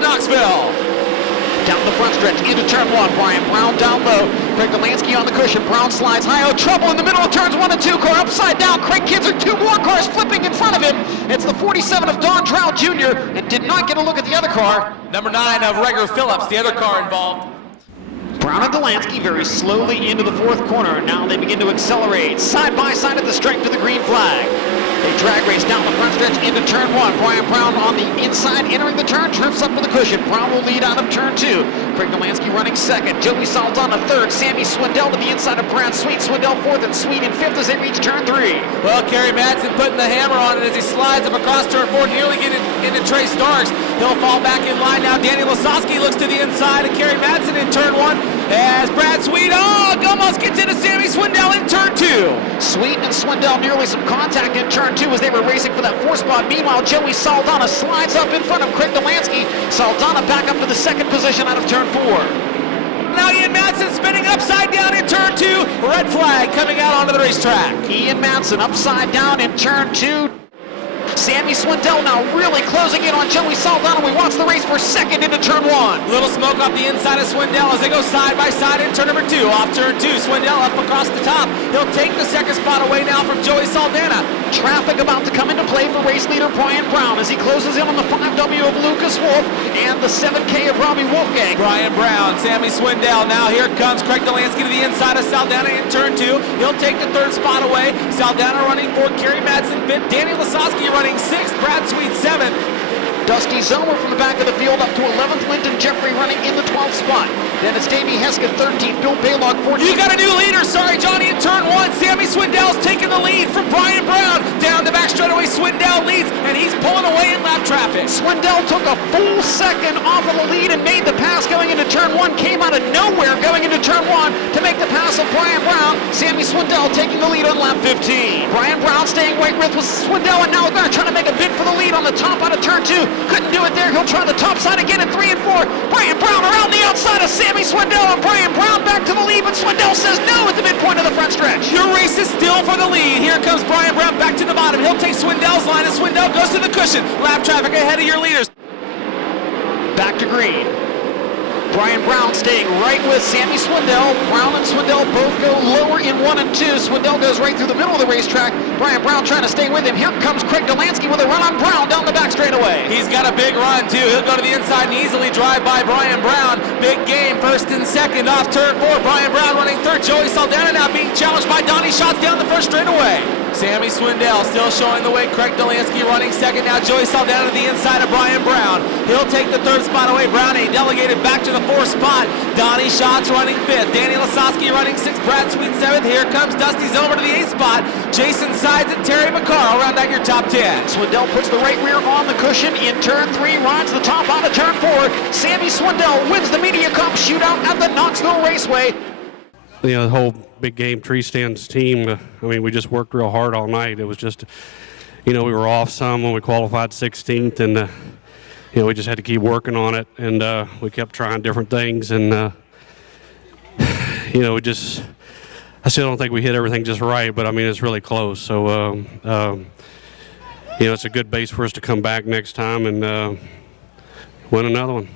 at Knoxville. Down the front stretch into turn 1. Brian Brown down low. Craig Delansky on the cushion. Brown slides high. Oh, trouble in the middle of turns 1 and 2. Car upside down. Craig Kidser, 2 more cars flipping in front of him. It's the 47 of Don Trout Jr. and did not get a look at the other car. Number 9 of Reger Phillips, the other car involved. Brown and Delansky very slowly into the 4th corner. Now they begin to accelerate. Side by side at the stripe to the green flag. A drag race down the front stretch into turn 1. Brian Brown on the inside entering the turn, drifts up to the cushion. Brown will lead out of turn 2. Craig Delansky running 2nd. Joey Saldana 3rd. Sammy Swindell to the inside of Brad Sweet. Swindell 4th and Sweet in 5th as they reach turn 3. Well, Kerry Madsen putting the hammer on it as he slides up across turn 4, nearly getting into Trey Starks. He'll fall back in line now. Danny Lasowski looks to the inside of Kerry Madsen in turn 1 as Brad Sweet, almost gets into Sammy Swindell in turn 2. Sweet and Swindell nearly some contact in turn 2 as they were racing for that 4th spot. Meanwhile, Joey Saldana slides up in front of Craig Delansky. Saldana back up to the 2nd position out of turn 4. Now Ian Madsen spinning upside down in turn 2. Red flag coming out onto the racetrack. Ian Madsen upside down in turn 2. Sammy Swindell now really closing in on Joey Saldana. We watch the race for 2nd into turn 1. Little smoke off the inside of Swindell as they go side by side in turn number 2. Off turn 2, Swindell up across the top. He'll take the 2nd spot away now from Joey Saldana. Traffic about to come into play for race leader Brian Brown as he closes in on the 5W of Lucas Wolf and the 7K of Robbie Wolfgang. Brian Brown, Sammy Swindell. Now here comes Craig Delansky to the inside of Saldana in turn 2. He'll take the 3rd spot away. Saldana running 4th, Kerry Madsen 5th, Danny Lasowski running 6th, Brad Sweet 7th. Dusty Zomer from the back of the field up to 11th. Linton Jeffrey running in the 12th spot. Then it's Davey Hesketh 13th. Bill Baylog 14th. You got a new leader, sorry Johnny, in turn 1. Sammy Swindell's taking the lead from Brian Brown. Down the back straightaway, Swindell leads, and he's pulling away in lap traffic. Swindell took a full 2nd off of the lead and made the pass going into turn 1. Came out of nowhere going into turn 1 to make the pass of Brian Brown. Sammy Swindell taking the lead on lap 15. Brian Brown staying right with Swindell, and now they're trying to make a bid for the lead on the top out of turn 2. Couldn't do it there. He'll try the top side again in 3 and 4. Brian Brown around the outside of Sammy Swindell, and Brian Brown back to the lead, but Swindell says no at the midpoint of the front stretch. Your race is still for the lead. Here comes Brian Brown back to the bottom. He'll take Swindell's line, and Swindell goes to the cushion. Lap traffic ahead of your leaders. Back to green. Brian Brown staying right with Sammy Swindell. Brown and Swindell both go lower in 1 and 2. Swindell goes right through the middle of the racetrack. Brian Brown trying to stay with him. Here comes Craig Delansky with a run on Brown down the back straightaway. He's got a big run too. He'll go to the inside and easily drive by Brian Brown. Big game, 1st and 2nd off turn 4. Brian Brown running 3rd. Joey Saldana now being challenged by Donnie Schatz down the 1st straightaway. Sammy Swindell still showing the way. Craig Delansky running 2nd. Now Joey Saldana to the inside of Brian Brown. He'll take the 3rd spot away. Brown ain't delegated back to the 4th spot. Donnie Schatz running 5th. Danny Lasowski running 6th. Brad Sweet 7th. Here comes Dusty Zomer to the 8th spot. Jason Sides and Terry McCarr round out your top 10. Swindell puts the right rear on the cushion in turn 3. Rides the top out of turn 4. Sammy Swindell wins the Mediacom Shootout at the Knoxville Raceway. You know, the whole big game tree stands team, I mean, we just worked real hard all night. It was just, you know, we were off some when we qualified 16th, and, you know, we just had to keep working on it, and we kept trying different things, and, you know, I still don't think we hit everything just right, but, I mean, it's really close. So, you know, it's a good base for us to come back next time and win another one.